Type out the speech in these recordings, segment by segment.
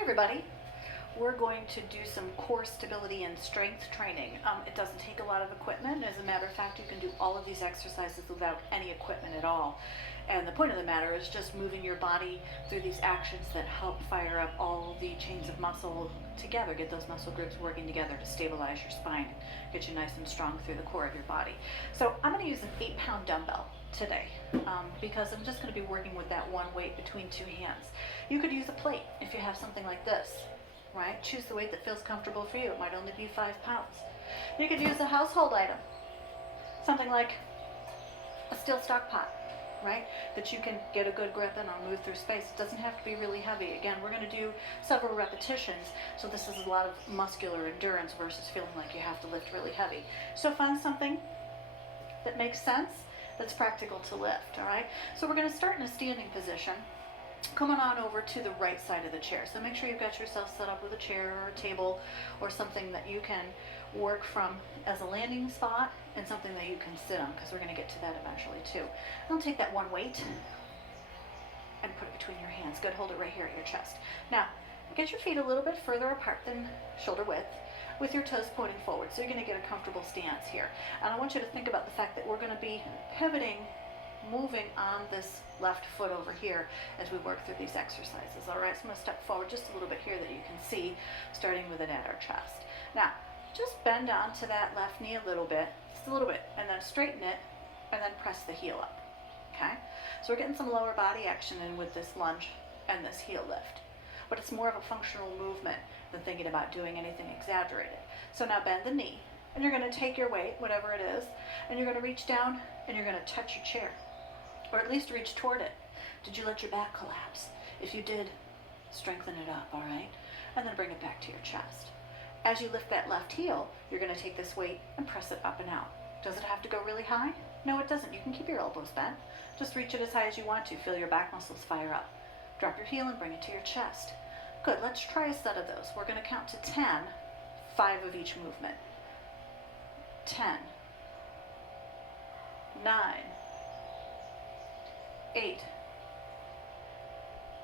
Hi everybody. We're going to do some core stability and strength training. It doesn't take a lot of equipment. As a matter of fact, you can do all of these exercises without any equipment at all. And the point of the matter is just moving your body through these actions that help fire up all the chains of muscle together, get those muscle groups working together to stabilize your spine, get you nice and strong through the core of your body. So I'm going to use an 8-pound dumbbell today because I'm just going to be working with that one weight between two hands. You could use a plate if you have something like this, right? Choose the weight that feels comfortable for you. It might only be 5 pounds. You could use a household item, something like a steel stock pot, right? That you can get a good grip in or move through space. It doesn't have to be really heavy. Again, we're going to do several repetitions, so this is a lot of muscular endurance versus feeling like you have to lift really heavy. So find something that makes sense, that's practical to lift, all right? So we're going to start in a standing position, coming on over to the right side of the chair. So make sure you've got yourself set up with a chair or a table or something that you can work from as a landing spot and something that you can sit on, because we're going to get to that eventually too. I'll take that one weight and put it between your hands. Good, hold it right here at your chest. Now, get your feet a little bit further apart than shoulder width, with your toes pointing forward. So you're going to get a comfortable stance here. And I want you to think about the fact that we're going to be pivoting, moving on this left foot over here as we work through these exercises. All right, so I'm going to step forward just a little bit here that you can see, starting with it at our chest. Now, just bend onto that left knee a little bit, just a little bit, and then straighten it, and then press the heel up. Okay, so we're getting some lower body action in with this lunge and this heel lift, but it's more of a functional movement than thinking about doing anything exaggerated. So now bend the knee, and you're going to take your weight, whatever it is, and you're going to reach down and you're going to touch your chair, or at least reach toward it. Did you let your back collapse? If you did, strengthen it up, all right? And then bring it back to your chest. As you lift that left heel, you're going to take this weight and press it up and out. Does it have to go really high? No, it doesn't. You can keep your elbows bent. Just reach it as high as you want to. Feel your back muscles fire up. Drop your heel and bring it to your chest. Good, let's try a set of those. We're going to count to 10, 5 of each movement. 10, 9, 8,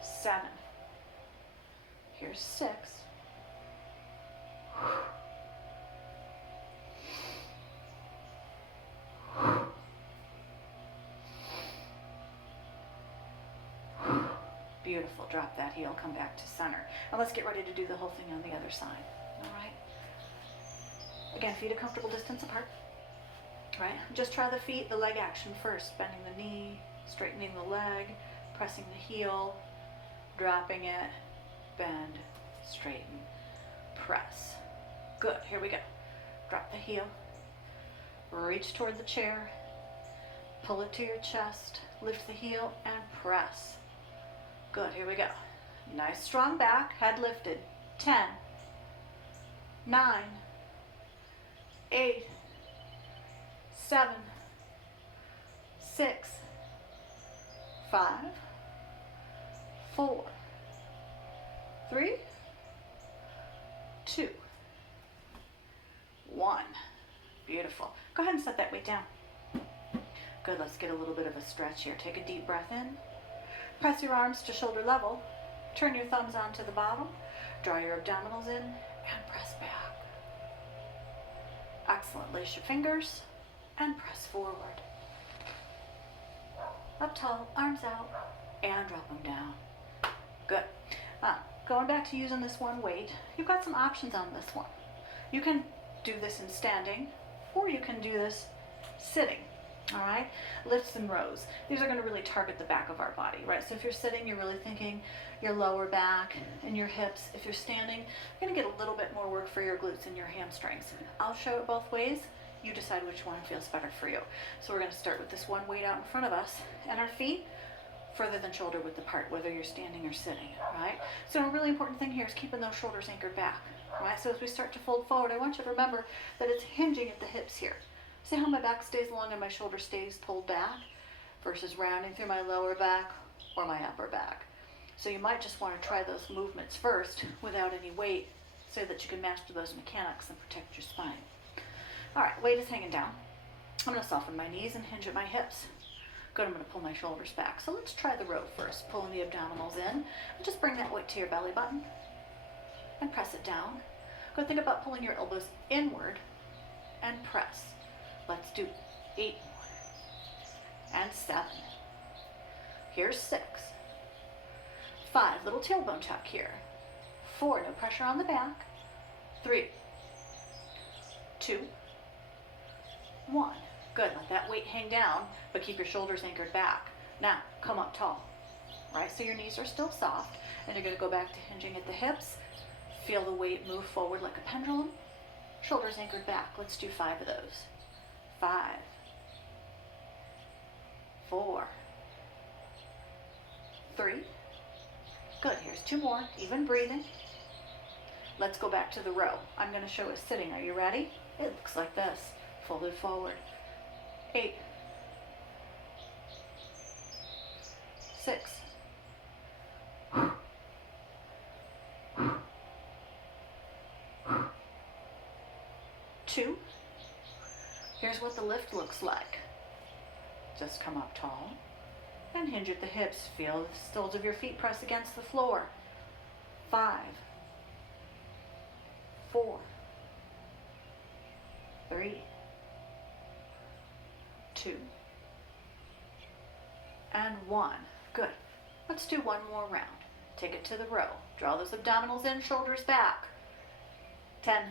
7, here's 6, beautiful. Drop that heel, come back to center. And let's get ready to do the whole thing on the other side. All right. Again, feet a comfortable distance apart. Right? Just try the feet, the leg action first. Bending the knee, straightening the leg, pressing the heel, dropping it, bend, straighten, press. Good. Here we go. Drop the heel, reach toward the chair, pull it to your chest, lift the heel, and press. Good, here we go. Nice strong back, head lifted. 10, 9, 8, 7, 6, 5, 4, 3, 2, 1. Beautiful. Go ahead and set that weight down. Good, let's get a little bit of a stretch here. Take a deep breath in. Press your arms to shoulder level. Turn your thumbs onto the bottom. Draw your abdominals in and press back. Excellent. Lace your fingers and press forward. Up tall, arms out, and drop them down. Good. Going back to using this one weight, you've got some options on this one. You can do this in standing, or you can do this sitting. All right, lifts and rows. These are going to really target the back of our body, right? So if you're sitting, you're really thinking your lower back and your hips. If you're standing, you're going to get a little bit more work for your glutes and your hamstrings. I'll show it both ways. You decide which one feels better for you. So we're going to start with this one weight out in front of us, and our feet further than shoulder width apart, whether you're standing or sitting, right? So a really important thing here is keeping those shoulders anchored back, right? So as we start to fold forward, I want you to remember that it's hinging at the hips here. See how my back stays long and my shoulder stays pulled back versus rounding through my lower back or my upper back. So you might just want to try those movements first without any weight so that you can master those mechanics and protect your spine. All right, weight is hanging down. I'm going to soften my knees and hinge at my hips. Good, I'm going to pull my shoulders back. So let's try the row first. Pulling the abdominals in. And just bring that weight to your belly button. and press it down. Good, think about pulling your elbows inward and press. Let's do 8 more, and 7. Here's 6. 5, little tailbone tuck here. 4, no pressure on the back. 3, 2, 1. Good, let that weight hang down, but keep your shoulders anchored back. Now, come up tall, right? So your knees are still soft, and you're gonna go back to hinging at the hips. Feel the weight move forward like a pendulum. Shoulders anchored back. Let's do 5 of those. 5, 4, 3. Good, here's 2 more, even breathing. Let's go back to the row. I'm gonna show us sitting. Are you ready? It looks like this, folded forward. 8, 6, 2. Here's what the lift looks like. Just come up tall and hinge at the hips. Feel the soles of your feet press against the floor. 5, 4, 3, 2, and 1. Good. Let's do one more round. Take it to the row. Draw those abdominals in, shoulders back. 10,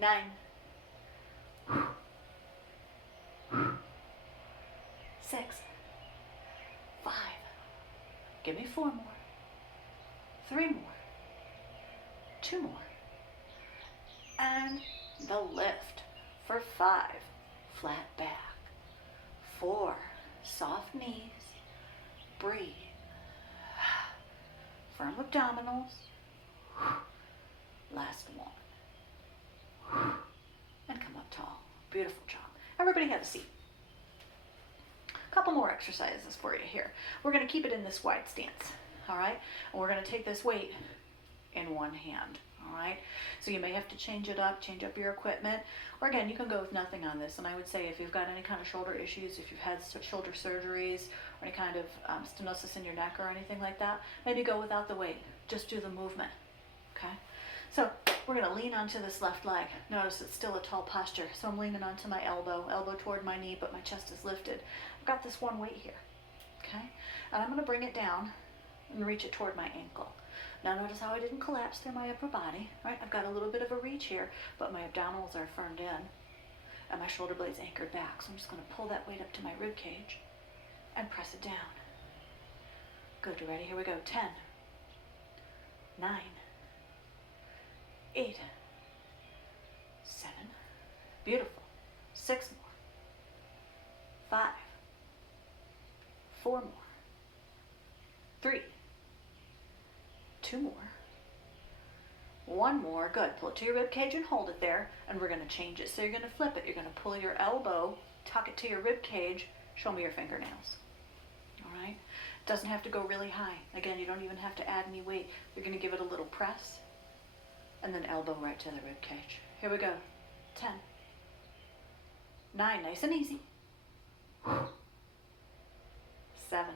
9, 6, 5. Give me 4 more. 3 more. 2 more. And the lift for 5. Flat back. 4. Soft knees. Breathe. Firm abdominals. Last one. And come up tall. Beautiful job. Everybody have a seat. A couple more exercises for you here. We're going to keep it in this wide stance. All right? And we're going to take this weight in one hand. All right, so you may have to change it up, change up your equipment, or again, you can go with nothing on this. And I would say if you've got any kind of shoulder issues, if you've had shoulder surgeries, or any kind of stenosis in your neck or anything like that, maybe go without the weight. Just do the movement, okay? So we're gonna lean onto this left leg. Notice it's still a tall posture, so I'm leaning onto my elbow toward my knee, but my chest is lifted. I've got this one weight here, okay? And I'm gonna bring it down and reach it toward my ankle. Now notice how I didn't collapse through my upper body, right? I've got a little bit of a reach here, but my abdominals are firmed in and my shoulder blades anchored back. So I'm just gonna pull that weight up to my rib cage and press it down. Good, you ready? Here we go. 10, 9, 8, 7, beautiful. 6 more, 5, 4 more, 3, 2 more, 1 more. Good. Pull it to your rib cage and hold it there. And we're going to change it. So you're going to flip it. You're going to pull your elbow, tuck it to your rib cage. Show me your fingernails. All right. It doesn't have to go really high. Again, you don't even have to add any weight. You're going to give it a little press and then elbow right to the rib cage. Here we go. 10, 9, nice and easy. 7,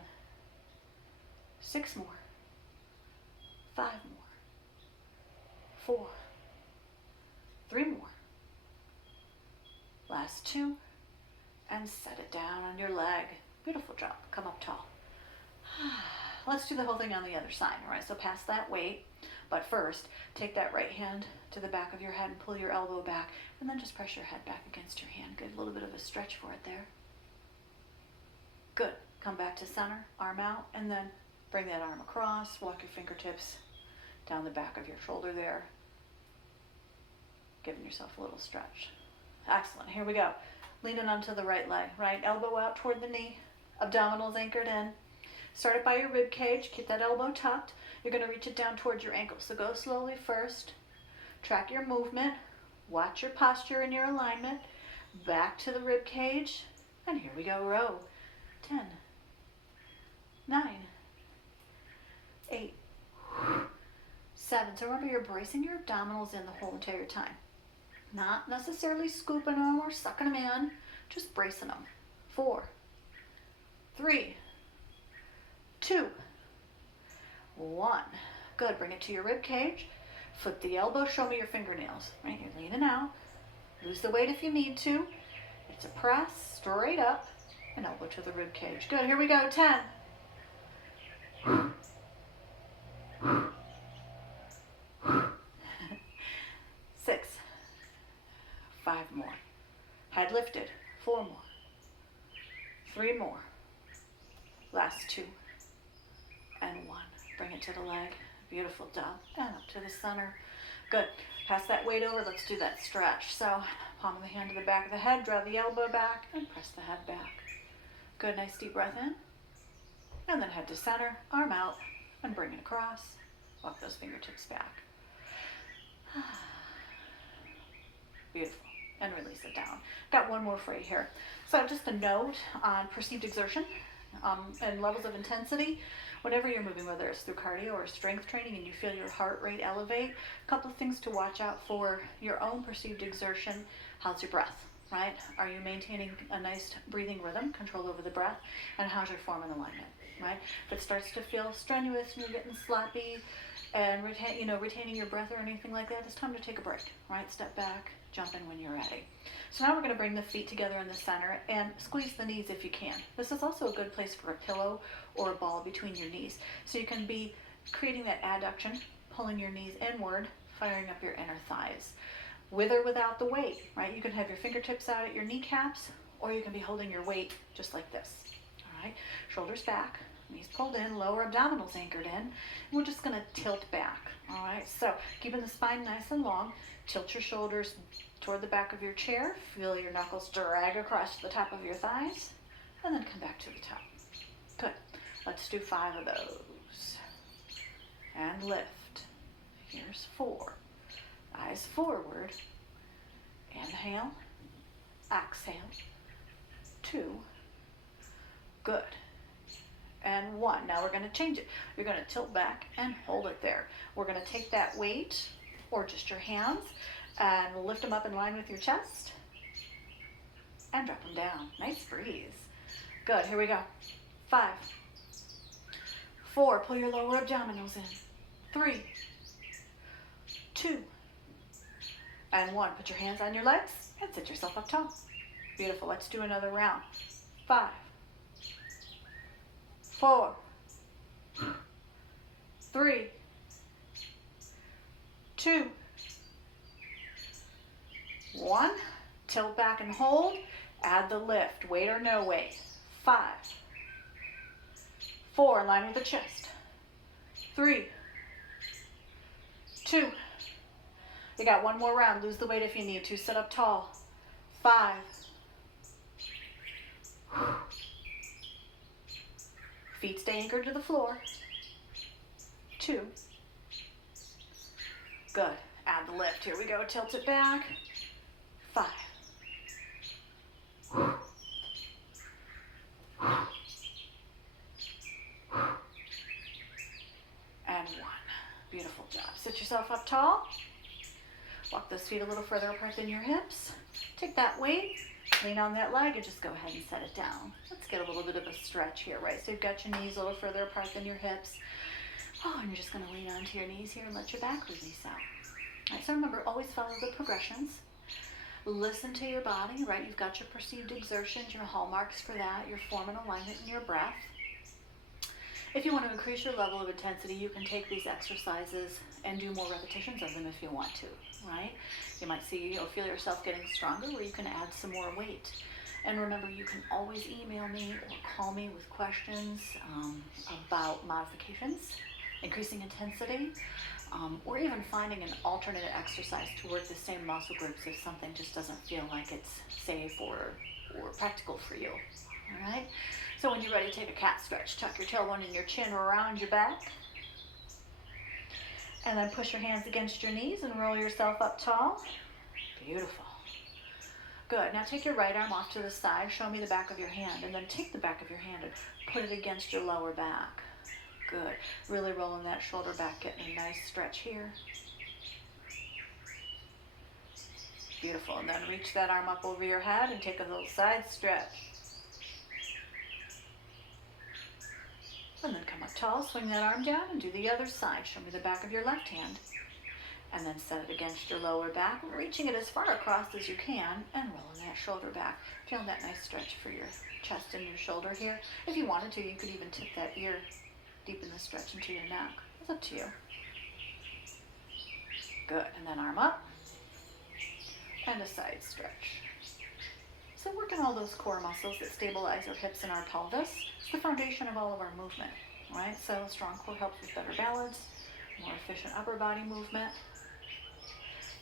6 more. 5 more, 4, 3 more, last 2, and set it down on your leg. Beautiful job. Come up tall. Let's do the whole thing on the other side. All right, so pass that weight, but first take that right hand to the back of your head and pull your elbow back, and then just press your head back against your hand. Give a little bit of a stretch for it there. Good. Come back to center, arm out, and then bring that arm across, walk your fingertips down the back of your shoulder there, giving yourself a little stretch. Excellent. Here we go. Leaning onto the right leg, right elbow out toward the knee, abdominals anchored in. Start it by your rib cage. Keep that elbow tucked. You're going to reach it down towards your ankle. So go slowly first. Track your movement. Watch your posture and your alignment. Back to the rib cage. And here we go. Row. 10, 9, 8, 7. So remember, you're bracing your abdominals in the whole entire time. Not necessarily scooping them or sucking them in, just bracing them. 4, 3, 2, 1. Good. Bring it to your rib cage. Flip the elbow, show me your fingernails. Right, you're leaning out. Lose the weight if you need to. It's a press, straight up, and elbow to the rib cage. Good, here we go, 10. 6. 5 more. Head lifted. 4 more. 3 more. Last 2. And 1. Bring it to the leg. Beautiful job. And up to the center. Good. Pass that weight over. Let's do that stretch. So, palm of the hand to the back of the head. Draw the elbow back and press the head back. Good. Nice deep breath in. And then head to center. Arm out and bring it across. Walk those fingertips back. Beautiful. And release it down. Got one more for you here. So just a note on perceived exertion and levels of intensity. Whenever you're moving, whether it's through cardio or strength training and you feel your heart rate elevate, a couple of things to watch out for your own perceived exertion. How's your breath, right? Are you maintaining a nice breathing rhythm, control over the breath? And how's your form and alignment, right? If it starts to feel strenuous and you're getting sloppy and retaining your breath or anything like that, it's time to take a break, right? Step back, jump in when you're ready. So now we're going to bring the feet together in the center and squeeze the knees if you can. This is also a good place for a pillow or a ball between your knees. So you can be creating that adduction, pulling your knees inward, firing up your inner thighs. With or without the weight, right? You can have your fingertips out at your kneecaps, or you can be holding your weight just like this. All right, shoulders back, knees pulled in, lower abdominals anchored in. And we're just going to tilt back. All right, so keeping the spine nice and long. Tilt your shoulders toward the back of your chair. Feel your knuckles drag across the top of your thighs. And then come back to the top. Good. Let's do 5 of those. And lift. Here's 4. Eyes forward. Inhale. Exhale. 2. Good. And 1. Now we're going to change it. You're going to tilt back and hold it there. We're going to take that weight, or just your hands, and we'll lift them up in line with your chest and drop them down. Nice breeze. Good, here we go. 5, 4, pull your lower abdominals in. 3, 2, and 1. Put your hands on your legs and sit yourself up tall. Beautiful, let's do another round. 5, 4, 3, 2, 1. Tilt back and hold. Add the lift, weight or no weight. 5, 4, in line with the chest. 3, 2. You got one more round. Lose the weight if you need to. Sit up tall. 5. Feet stay anchored to the floor. 2. Good. Add the lift. Here we go. Tilt it back. 5. And 1. Beautiful job. Sit yourself up tall. Walk those feet a little further apart than your hips. Take that weight, lean on that leg, and just go ahead and set it down. Let's get a little bit of a stretch here, right? So you've got your knees a little further apart than your hips. Oh, and you're just going to lean onto your knees here and let your back release out. All right, so remember, always follow the progressions. Listen to your body, right? You've got your perceived exertions, your hallmarks for that, your form and alignment, and your breath. If you want to increase your level of intensity, you can take these exercises and do more repetitions of them if you want to, right? You might see or feel yourself getting stronger, where you can add some more weight. And remember, you can always email me or call me with questions about modifications, increasing intensity, or even finding an alternate exercise to work the same muscle groups if something just doesn't feel like it's safe or practical for you, all right? So when you're ready, take a cat stretch. Tuck your tailbone and your chin around your back. And then push your hands against your knees and roll yourself up tall. Beautiful. Good. Now take your right arm off to the side. Show me the back of your hand. And then take the back of your hand and put it against your lower back. Good. Really rolling that shoulder back, getting a nice stretch here. Beautiful. And then reach that arm up over your head and take a little side stretch. And then come up tall, swing that arm down and do the other side. Show me the back of your left hand. And then set it against your lower back, reaching it as far across as you can and rolling that shoulder back. Feeling that nice stretch for your chest and your shoulder here. If you wanted to, you could even tip that ear, deepen the stretch into your neck. It's up to you. Good, and then arm up and a side stretch. So working all those core muscles that stabilize our hips and our pelvis. It's the foundation of all of our movement, right? So a strong core helps with better balance, more efficient upper body movement.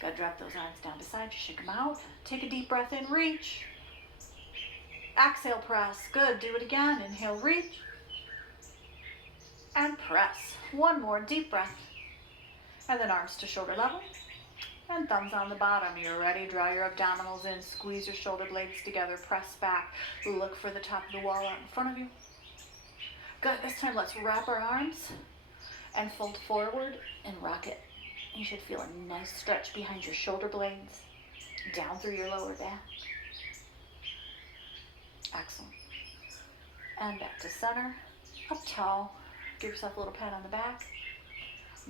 Gotta drop those arms down beside you, shake them out. Take a deep breath in, reach. Exhale, press. Good, do it again. Inhale, reach. And press. One more deep breath. And then arms to shoulder level. And thumbs on the bottom. You're ready. Draw your abdominals in. Squeeze your shoulder blades together. Press back. Look for the top of the wall out in front of you. Good. This time let's wrap our arms and fold forward and rock it. You should feel a nice stretch behind your shoulder blades, down through your lower back. Excellent. And back to center. Up tall. Give yourself a little pat on the back.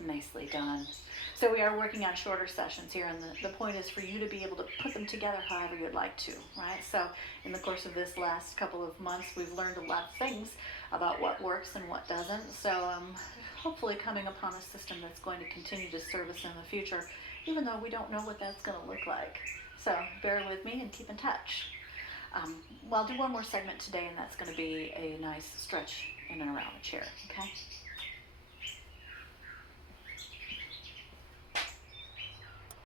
Nicely done. So we are working on shorter sessions here, and the point is for you to be able to put them together however you'd like to, right? So in the course of this last couple of months, we've learned a lot of things about what works and what doesn't. So hopefully coming upon a system that's going to continue to serve us in the future, even though we don't know what that's going to look like. So bear with me and keep in touch. Well, I'll do one more segment today, and that's going to be a nice stretch in and around the chair, okay?